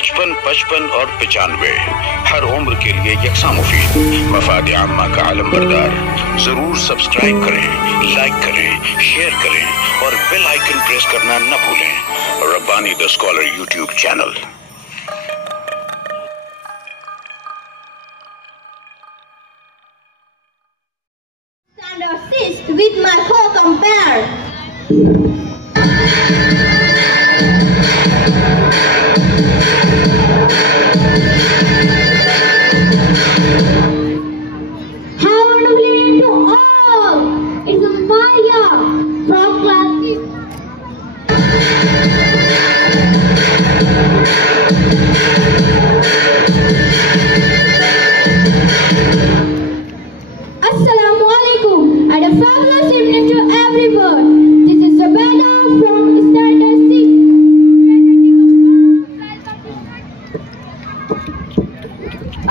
55, 55 और 95 हर उम्र के लिए यकसा मुफीद। मफाद आम्मा का आलम बरदार। जरूर सब्सक्राइब करें, लाइक करें, शेयर करें और बेल आइकन प्रेस करना न भूलें। Rabbani the scholar YouTube channel. And assist with my co-compare.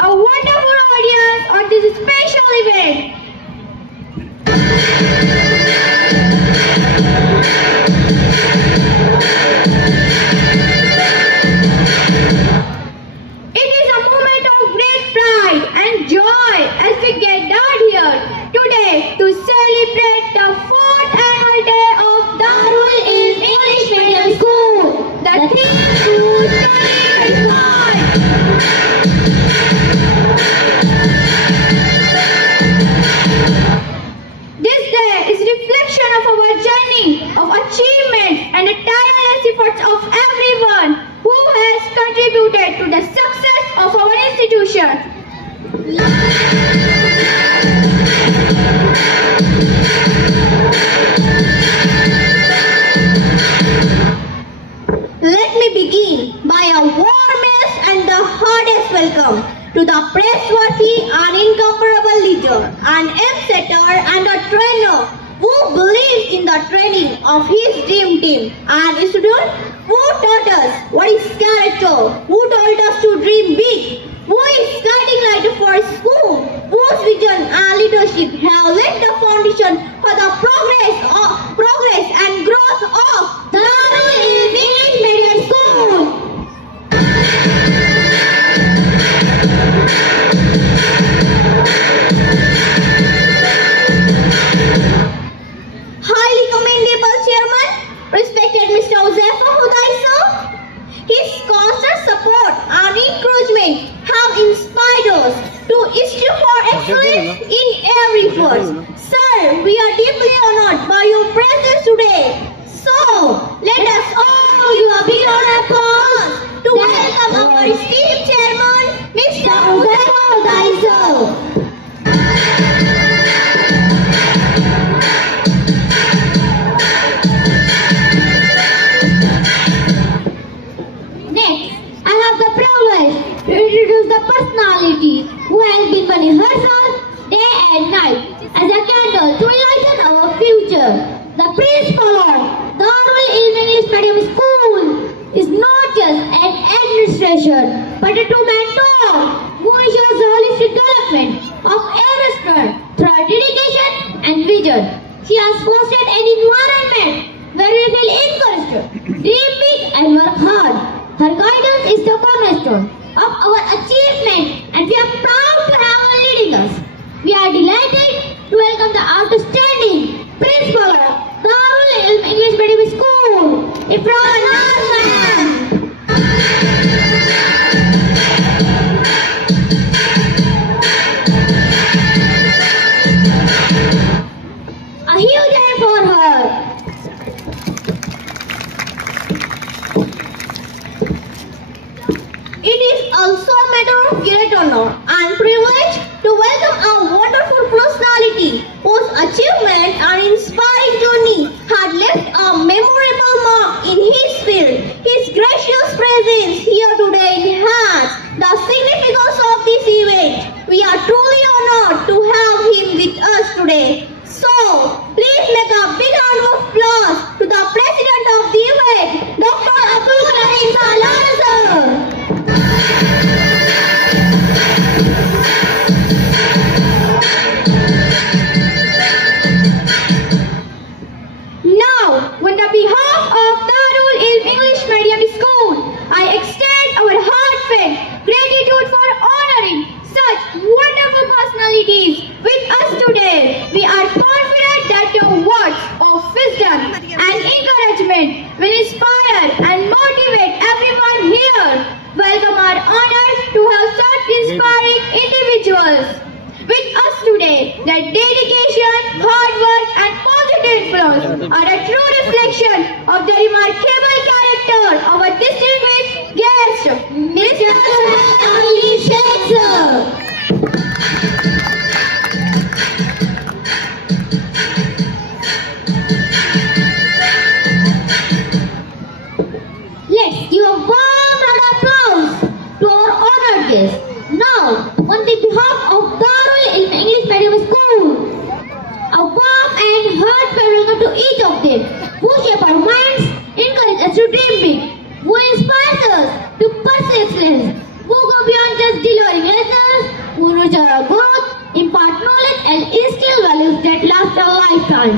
A wonderful audience on this special event. It is a moment of great pride and joy as we get down here today to celebrate the 4th annual day of Daar-Ul-Ilm English Medium School. The theme to study is hard. This day is reflection of our journey of achievements and the tireless efforts of everyone who has contributed to the success of our institution. Let me begin by a warmest and the hardest welcome to the praiseworthy and incomparable leader, an aim-setter and a trainer who believes in the training of his dream team, and a student who taught us what is character, who told us to dream big, who is guiding light for school, whose vision and leadership have laid the foundation for the progress and growth of Daar-Ul-Ilm English Medium School. Highly commendable chairman, respected Mr. His constant support and encouragement have inspired us to strive for excellence in every effort. Sir, we are deeply honored by your presence today. So, let us all give a big round of applause to welcome our esteemed chairman, Mr. Next, I have the privilege to introduce the personality who has been burning herself day and night as a candle to enlighten our future. The principal of Daar-Ul-Ilm English Medium School is not just an administration but a two-man dog who ensures the holistic development of every student through her dedication and vision. She has fostered an environment where we feel encouraged to dream big and work hard. Her guidance is the cornerstone of our achievement and we are proud to have her leading us. We are delighted to welcome the outstanding principal of Daar-Ul-Ilm English Medium School, Ifraan ma'am. A huge hand for her. It is also a matter of great honor and privilege to welcome a wonderful personality whose achievement and inspiring journey had left a memorable mark in his field. His gracious presence here today enhances the significance of this event. We are truly honored to have him with us today. So, please make a big round of applause to the president of the event, Dr. Abdul Karim Salam sir. Now, on the behalf of Daar-Ul-Ilm English Medium School, I extend our heart inspiring individuals. With us today, their dedication, hard work and positive influence are a true reflection of the remarkable character of our distinguished guest, Mr. Ali Sheikh sir. Let's give a warm round of applause to our honored guest. Now, on the behalf of Daar-Ul-Ilm English Medium School, a warm and heartfelt welcome to each of them, who shape our minds, encourage us to dream big, who inspires us to pursue excellence, who go beyond just delivering lessons, who nurture our growth, impart knowledge and instill values that last a lifetime.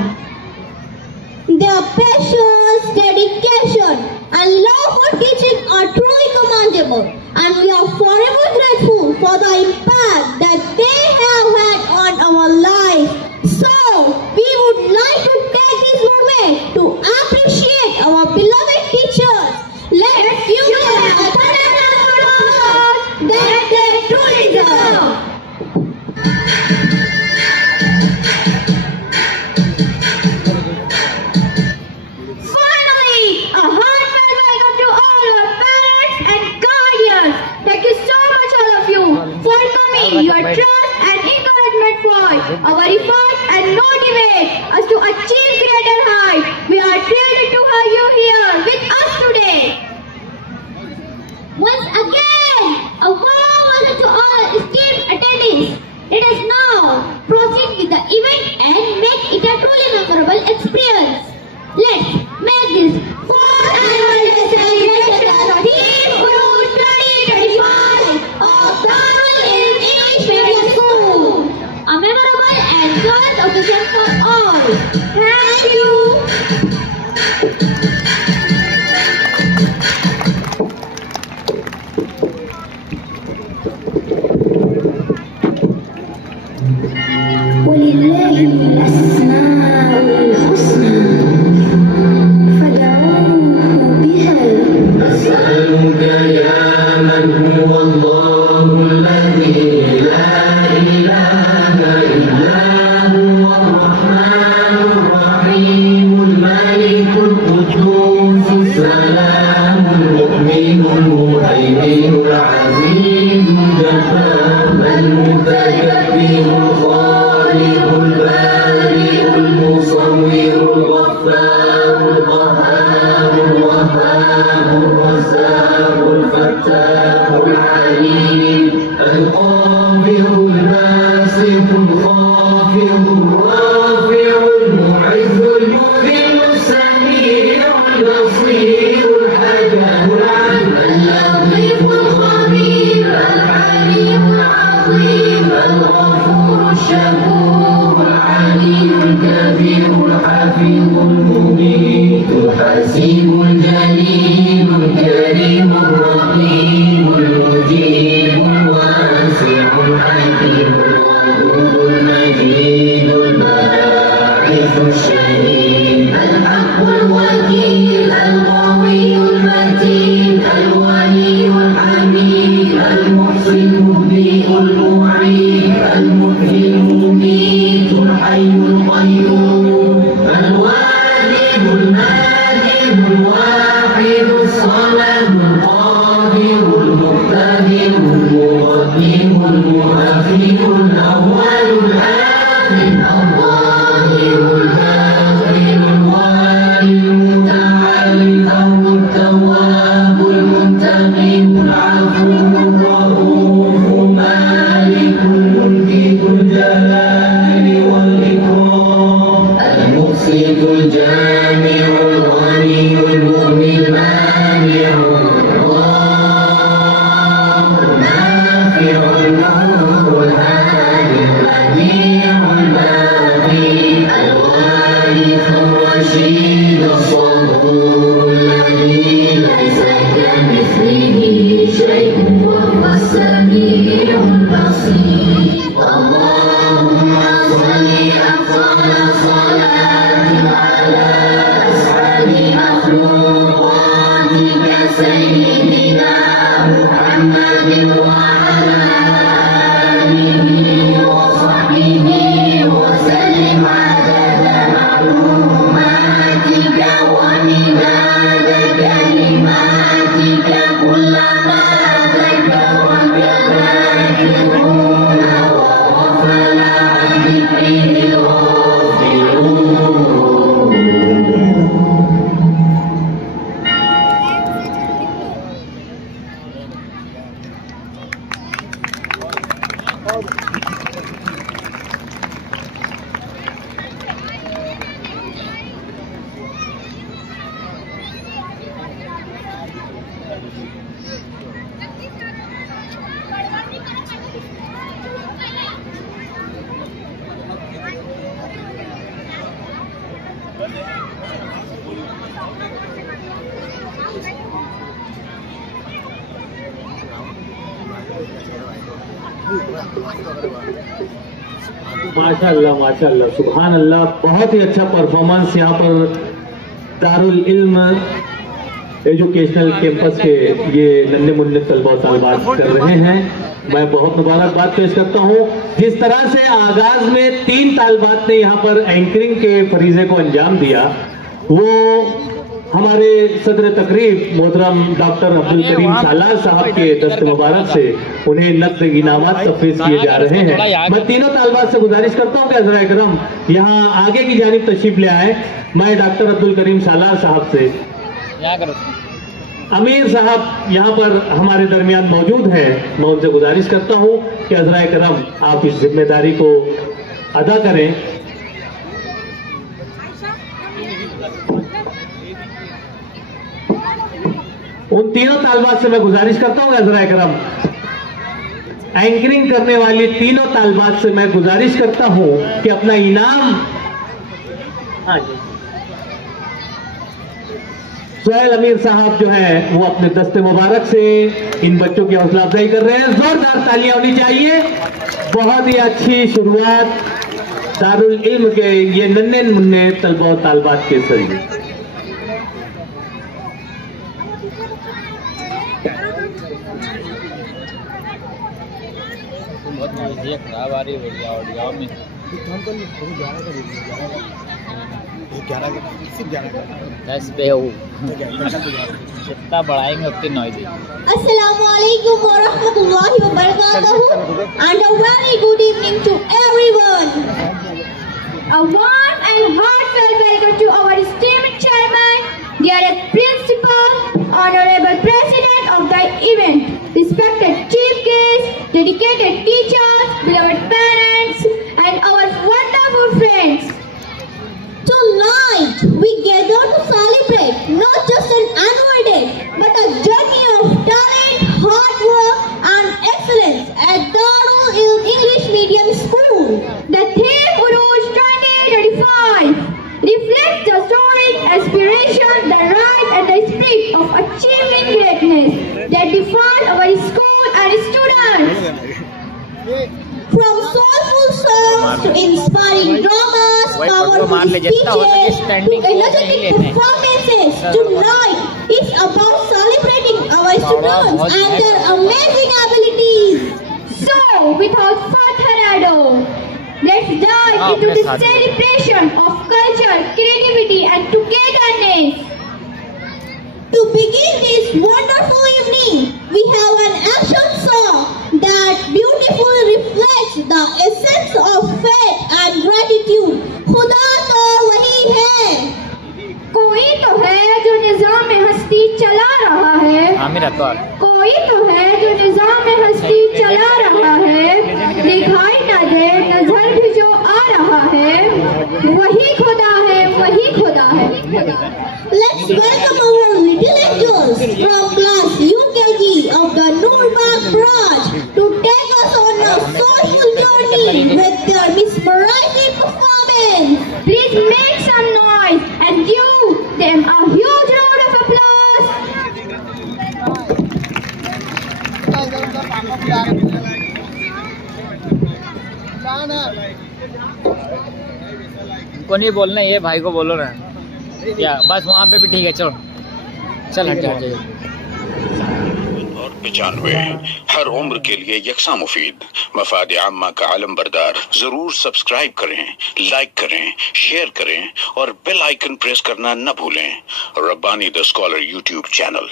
Their patience, dedication, and love for teaching are truly commendable, and we are forever grateful for the impact that they have had on our lives. So, we would like to take this moment to appreciate our beloved teachers. Let's give them a thunder of applause that they truly deserve. Your trust and encouragement for our efforts and motivate us to achieve greater heights. We are thrilled to have you here with us today. Once again, a warm welcome to all esteemed attendees. Let us now proceed with the event and make it a truly memorable experience. Let's make this 4th annual day celebration of Team UROOJ-4 of Daar-Ul-Ilm English Medium School. A memorable and joyous occasion for all. Thank you. ولله الأسماء الحسنى فادعوه بها. نسألك يا من هو الله الذي لا إله إلا هو الرحمن الرحيم الملك القدوس السلام المؤمن المهيمن العزيز الجبار المتكبر الخالق البارئ المصور الغفار القهار الوهاب الرزاق الفتاح العليم القابض الباسط الخافض الرافع المعز المذل السميع البصير الحكم العليم اللطيف الخبير الحليم العظيم الغفور الشكور العلي الكبير الحفيظ المميت الحسيب الجليل الكريم الرحيم المجيب الواسع الحكيم الودود المجيد الباعث الشهيد الحق الوكيل القوي المتين الولي الحميد المحصي المبدئ المعيد المحيي المميت الحي القيوم الواجب الماجد الواحد الصمد القادر المقتدر المقدم المؤخر الأول الآخر الظاهر الباطن الوالي المتعالي الأمر التواب المنتقم العفو الرؤوف مالك الملك ذو الجلال والإكرام المقسط الجامع الغني المؤمن المانع الله نافع النور الهادي البديع الباقي الوارث الرشيد الصبور الذي ليس كمثله شيء وهو السميع البصير. اللهم صل أفضل صلاة على أسعد مخلوقاتك سيدنا محمد وعلى माशाअल्लाह माशाअल्लाह सुभान अल्लाह, बहुत ही अच्छा performance यहाँ पर दारुल-इल्म educational campus के ये नन्हे मुन्ने तलबा तालिबात कर रहे हैं। मैं बहुत मुबारकबाद पेश करता हूँ। जिस तरह से आगाज में 3 तालिबात ने यहाँ पर एंकरिंग के फरीजे को अंजाम दिया, वो हमारे सदर तकरीब मोहतरम डॉक्टर अब्दुल करीम सालार साहब के दस्त मुबारक से उन्हें नक़्द इनामात तफवीज़ किए जा रहे हैं। मैं तीनों तालिबात से गुजारिश करता हूँ कि हज़रात इकराम यहाँ आगे की जानिब तशरीफ ले आए। मैं डॉक्टर अब्दुल करीम सालार साहब से, अमीर साहब यहाँ पर हमारे दरमियान मौजूद हैं, मैं उनसे गुजारिश करता हूँ कि हज़रात इकराम आप इस जिम्मेदारी को अदा करें। उन तीनों तालिबात से मैं गुजारिश करता हूँ हज़रात इकराम, एंकरिंग करने वाली तीनों तालिबात से मैं गुजारिश करता हूँ कि अपना इनाम सोहेल अमीर साहब जो है वो अपने दस्ते मुबारक से इन बच्चों की हौसला अफजाई कर रहे हैं। जोरदार तालियां होनी चाहिए। बहुत ही अच्छी शुरुआत दारुल-इल्म के ये नन्हे मुन्ने तलबा तालिबात के जरिए। खराब आ रही है में जितना बढ़ाएंगे उतनी noisy. Assalamu alaikum wa rahmatullahi wa barakatuh and a very good evening to everyone. A warm and heartfelt welcome to our esteemed chairman, dear principal, honorable president of the event, respected chief guests, dedicated teachers, beloved parents, and our wonderful friends. Tonight we gather to celebrate not just an annual day but a journey of talent, hard work and excellence at Daar-Ul-Ilm English Medium School. The theme UROOJ-4 reflects the storic aspiration, the right and the spirit of achieving greatness that define our school and students. From soulful songs to inspiring dramas, powerful speeches to energetic performances, tonight is about celebrating our students and their amazing abilities. So, without further ado, let's dive into the celebration of culture, creativity and togetherness. To begin this wonderful evening, we have an action song that beautifully reflects the essence of faith and gratitude. खुदा तो वही है, कोई तो है जो निजाम में हस्ती चला रहा है, कोई तो है जो निजाम में हस्ती चला रहा है, दिखाई न दे नजर भी जो आ रहा है, वही खुदा है, वही खुदा है। Let's welcome our little angels from class UKG of the Nurbag branch to take us on a soulful journey with their mesmerizing performance. Please make some noise and give them a huge round of applause. उनको नहीं बोलना, ये भाई को बोलो ना क्या, बस वहाँ पे भी ठीक है। चलो चल हट जाओ। और 95 हर उम्र के लिए यकसा मुफीद मफाद आम्मा का आलम बरदार। जरूर सब्सक्राइब करें, लाइक करें, शेयर करें और बेल आइकन प्रेस करना न भूलें। Rabbani the scholar YouTube channel.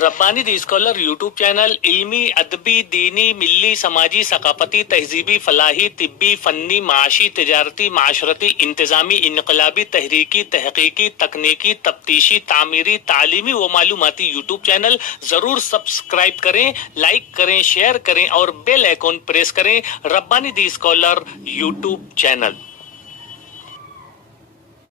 Rabbani the scholar YouTube channel इल्मी, अदबी, दीनी, मिल्ली, समाजी, सकाफती, तहजीबी, फलाही, तिब्बी, फन्नी, माशी, तिजारती, माशरती, इंतजामी, इनकलाबी, तहरीकी, तहकीकी, तकनीकी, तफ्तीशी, तामीरी, तालीमी व मालूमाती यूट्यूब चैनल जरूर सब्सक्राइब करें, लाइक करें, शेयर करें और बेल आइकॉन प्रेस करें। Rabbani the scholar YouTube channel.